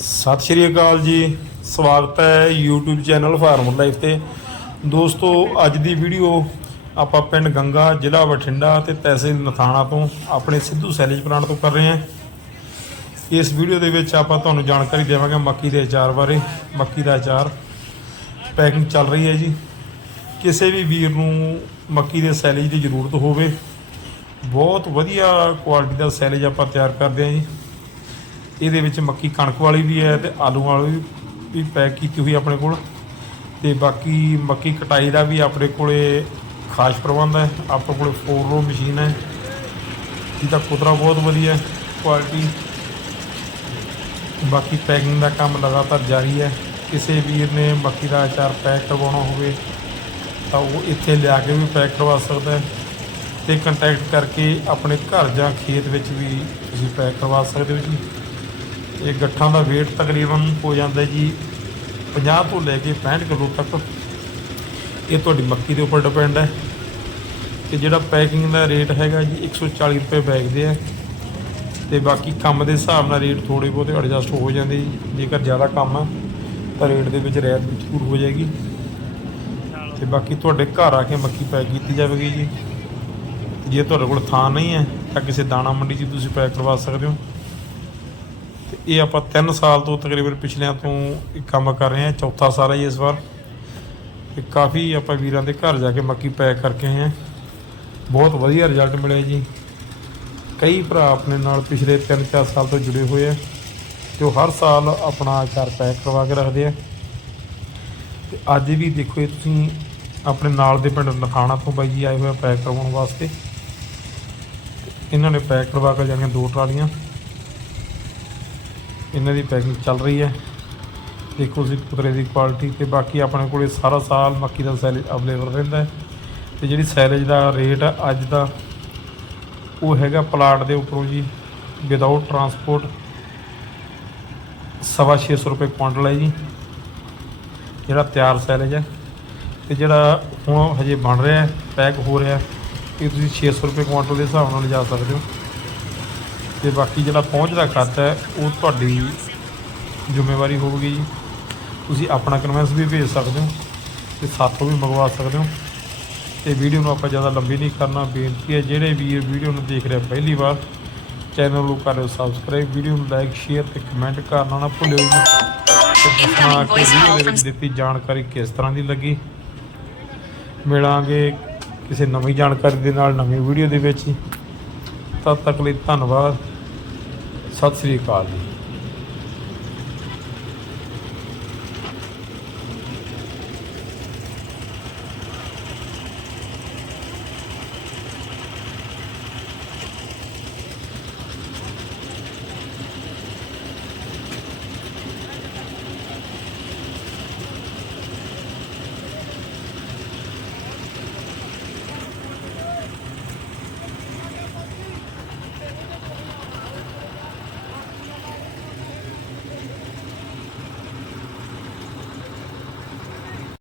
ਸਤਿ ਸ਼੍ਰੀ ਅਕਾਲ ਜੀ। ਸਵਾਗਤ ਹੈ YouTube ਚੈਨਲ ਫਾਰਮਰ ਲਾਈਫ ਤੇ। ਦੋਸਤੋ, ਅੱਜ ਦੀ ਵੀਡੀਓ ਆਪਾਂ ਪਿੰਡ ਗੰਗਾ, ਜ਼ਿਲ੍ਹਾ ਬਠਿੰਡਾ ਤੇ ਤਹਿਸੀਲ ਨਥਾਣਾ ਤੋਂ ਆਪਣੇ ਸਿੱਧੂ ਸੈਲੇਜ ਪਲਾਂਟ ਤੋਂ ਕਰ ਰਹੇ ਹਾਂ। ਇਸ ਵੀਡੀਓ ਦੇ ਵਿੱਚ ਆਪਾਂ ਤੁਹਾਨੂੰ ਜਾਣਕਾਰੀ ਦੇਵਾਂਗੇ ਮੱਕੀ ਦੇ ਅਚਾਰ ਬਾਰੇ। ਮੱਕੀ ਦਾ ਅਚਾਰ ਪੈਕਿੰਗ ਚੱਲ ਰਹੀ ਹੈ ਜੀ। ਕਿਸੇ ਵੀ ਵੀਰ ਨੂੰ ਮੱਕੀ ਦੇ ਸੈਲੇਜ ਦੀ ਜ਼ਰੂਰਤ ਹੋਵੇ, ਬਹੁਤ ਵਧੀਆ ਕੁਆਲਿਟੀ ਦਾ ਸੈਲੇਜ ਆਪਾਂ ਤਿਆਰ ਕਰਦੇ ਹਾਂ ਜੀ। ਇਹਦੇ ਵਿੱਚ ਮੱਕੀ ਕਣਕ ਵਾਲੀ ਵੀ ਹੈ ਤੇ ਆਲੂ ਵਾਲੀ ਵੀ- ਪੈਕ ਕੀਤੀ ਹੋਈ ਆਪਣੇ ਕੋਲ। ਤੇ ਬਾਕੀ ਮੱਕੀ ਕਟਾਈ ਦਾ ਵੀ ਆਪਣੇ ਕੋਲੇ ਖਾਸ ਪ੍ਰਬੰਧ ਹੈ। ਆਪਣੇ ਕੋਲੇ 4 ਰੋ ਮਸ਼ੀਨ ਹੈ। ਜਿਹਦਾ ਕੁਤਰਾ ਬਹੁਤ ਵਧੀਆ ਕੁਆਲਿਟੀ ਬਾਕੀ ਪੈਕਿੰਗ ਦਾ ਕੰਮ ਲਗਾਤਾਰ ਜਾਰੀ ਹੈ। ਕਿਸੇ ਵੀਰ ਨੇ ਮੱਕੀ ਦਾ ਅਚਾਰ ਪੈਕ ਕਰਵਾਉਣਾ ਹੋਵੇ ਤਾਂ ਉਹ ਇੱਥੇ ਲਿਆ ਕੇ ਵੀ ਪੈਕ ਕਰਵਾ ਸਕਦਾ ਹੈ। ਤੇ ਕੰਟੈਕਟ ਕਰਕੇ ਆਪਣੇ ਘਰ ਜਾਂ ਖੇਤ ਵਿੱਚ ਵੀ ਤੁਸੀਂ ਪੈਕ ਕਰਵਾ ਸਕਦੇ ਹੋ ਜੀ। ਇਹ ਗੱਠਾਂ ਦਾ weight ਤਕਰੀਬਨ ਹੋ ਜਾਂਦਾ ਜੀ 50 ਤੋਂ ਲੈ ਕੇ 65 ਕਿਲੋ ਤੱਕ। ਇਹ ਤੁਹਾਡੀ ਮੱਕੀ ਦੇ ਉੱਪਰ ਡਿਪੈਂਡ ਹੈ। ਤੇ ਜਿਹੜਾ ਪੈਕਿੰਗ ਦਾ ਰੇਟ ਹੈਗਾ ਜੀ 140 ਰੁਪਏ ਬੈਗ ਦੇ ਹੈ ਤੇ ਬਾਕੀ ਕੰਮ ਦੇ ਹਿਸਾਬ ਨਾਲ ਰੇਟ ਥੋੜੇ ਬਹੁਤੇ ਐਡਜਸਟ ਹੋ ਜਾਂਦੇ ਜੀ। ਜੇਕਰ ਜ਼ਿਆਦਾ ਕੰਮ ਹੈ ਤਾਂ ਰੇਟ ਦੇ ਵਿੱਚ ਰਿਆਇਤ ਵੀ ਜ਼ਰੂਰ ਹੋ ਜਾਏਗੀ। ਤੇ ਬਾਕੀ ਤੁਹਾਡੇ ਘਰ ਆ ਕੇ ਮੱਕੀ ਪੈਕ ਕੀਤੀ ਜਾਵੇਗੀ ਜੀ। ਜੇ ਤੁਹਾਡੇ ਕੋਲ ਥਾਂ ਨਹੀਂ ਹੈ, ਤਾਂ ਕਿਸੇ ਦਾਣਾ ਮੰਡੀ 'ਚ ਤੁਸੀਂ ਪੈਕ ਕਰਵਾ ਸਕਦੇ ਹੋ। ਤੇ ਇਹ ਆਪਾਂ 3 ਸਾਲ ਤੋਂ ਤਕਰੀਬਨ ਪਿਛਲਿਆਂ ਤੋਂ ਇਹ ਕੰਮ ਕਰ ਰਹੇ ਹਾਂ, ਚੌਥਾ ਸਾਲ ਹੈ ਜੀ ਇਸ ਵਾਰ। ਤੇ ਕਾਫੀ ਆਪਾਂ ਵੀਰਾਂ ਦੇ ਘਰ ਜਾ ਕੇ ਮੱਕੀ ਪੈਕ ਕਰਕੇ ਆਏ ਹਾਂ। ਬਹੁਤ ਵਧੀਆ ਰਿਜ਼ਲਟ ਮਿਲਿਆ ਜੀ। ਕਈ ਭਰਾ ਆਪਣੇ ਨਾਲ ਪਿਛਲੇ 3-4 ਸਾਲ ਤੋਂ ਜੁੜੇ ਹੋਏ ਆ ਤੇ ਉਹ ਹਰ ਸਾਲ ਆਪਣਾ ਅਚਾਰ ਪੈਕ ਕਰਵਾ ਕੇ ਰੱਖਦੇ ਆ। ਤੇ ਅੱਜ ਵੀ ਦੇਖੋ ਇਹ ਤੁਸੀਂ ਆਪਣੇ ਨਾਲ ਦੇ ਪਿੰਡ ਨਖਾਣਾ ਤੋਂ ਬਾਈ ਜੀ ਆਏ ਹੋਏ ਆ ਪੈਕ ਕਰਵਾਉਣ ਵਾਸਤੇ। ਇਹਨਾਂ ਨੇ ਪੈਕ ਕਰਵਾ ਕੇ ਜਾਣੀਆਂ ਦੋ ਟਰਾਲੀਆਂ। ਇਹਨਾਂ ਦੀ ਪੈਕਿੰਗ ਚੱਲ ਰਹੀ ਹੈ। ਦੇਖੋ ਤੁਸੀਂ ਪੁਤਰੇ ਦੀ ਕੁਆਲਿਟੀ ਤੇ ਬਾਕੀ ਆਪਣੇ ਕੋਲੇ ਸਾਰਾ ਸਾਲ ਮੱਕੀ ਦਾ ਸੈਲੇਜ ਅਵੇਲੇਬਲ ਰਹਿੰਦਾ ਹੈ। ਤੇ ਜਿਹੜੀ ਸੈਲੇਜ ਦਾ ਰੇਟ ਆ, ਅੱਜ ਦਾ, ਉਹ ਹੈਗਾ ਪਲਾਟ ਦੇ ਉੱਪਰੋਂ ਜੀ ਵਿਦਆਊਟ ਟਰਾਂਸਪੋਰਟ ਸਵਾ ਛੇ ਸੌ ਰੁਪਏ ਕੁਆਂਟਲ ਹੈ ਜੀ। ਜਿਹੜਾ ਤਿਆਰ ਸੈਲੇਜ ਹੈ, ਤੇ ਜਿਹੜਾ ਹੁਣ ਹਜੇ ਬਣ ਰਿਹਾ ਪੈਕ ਹੋ ਰਿਹਾ ਇਹ ਤੁਸੀਂ 600 ਰੁਪਏ ਕੁਆਂਟਲ ਦੇ ਹਿਸਾਬ ਨਾਲ ਲਿਜਾ ਸਕਦੇ ਹੋ। ਤੇ ਬਾਕੀ ਜਿਹੜਾ ਪਹੁੰਚਦਾ ਖਰਚਾ ਹੈ ਉਹ ਤੁਹਾਡੀ ਜ਼ਿੰਮੇਵਾਰੀ ਹੋਊਗੀ ਜੀ। ਤੁਸੀਂ ਆਪਣਾ ਕਨਵੈਂਸ ਵੀ ਭੇਜ ਸਕਦੇ ਹੋ ਤੇ ਸਾਥੋਂ ਵੀ ਮੰਗਵਾ ਸਕਦੇ ਹੋ। ਤੇ ਵੀਡੀਓ ਨੂੰ ਆਪਾਂ ਜ਼ਿਆਦਾ ਲੰਬੀ ਨਹੀਂ ਕਰਨਾ ਬੇਨਤੀ ਹੈ ਜਿਹੜੇ ਵੀਰ ਵੀਡੀਓ ਨੂੰ ਦੇਖ ਰਿਹਾ ਪਹਿਲੀ ਵਾਰ ਚੈਨਲ ਨੂੰ ਕਰਿਓ ਸਬਸਕ੍ਰਾਈਬ ਵੀਡੀਓ ਨੂੰ ਲਾਈਕ ਸ਼ੇਅਰ ਤੇ ਕਮੈਂਟ ਕਰਨਾ ਨਾ ਭੁੱਲਿਓ ਜੀ। ਤੇ ਦੱਸਣਾ ਕਿ ਵੀਡੀਓ ਦੇ ਵਿੱਚ ਦਿੱਤੀ ਜਾਣਕਾਰੀ ਕਿਸ ਤਰ੍ਹਾਂ ਦੀ ਲੱਗੀ। ਮਿਲਾਂਗੇ ਕਿਸੇ ਨਵੀਂ ਜਾਣਕਾਰੀ ਦੇ ਨਾਲ ਨਵੀਂ ਵੀਡੀਓ ਦੇ ਵਿੱਚ। ਤਦ ਤੱਕ ਲਈ ਧੰਨਵਾਦ। ਸਤਿ ਸ੍ਰੀ ਅਕਾਲ ਜੀ।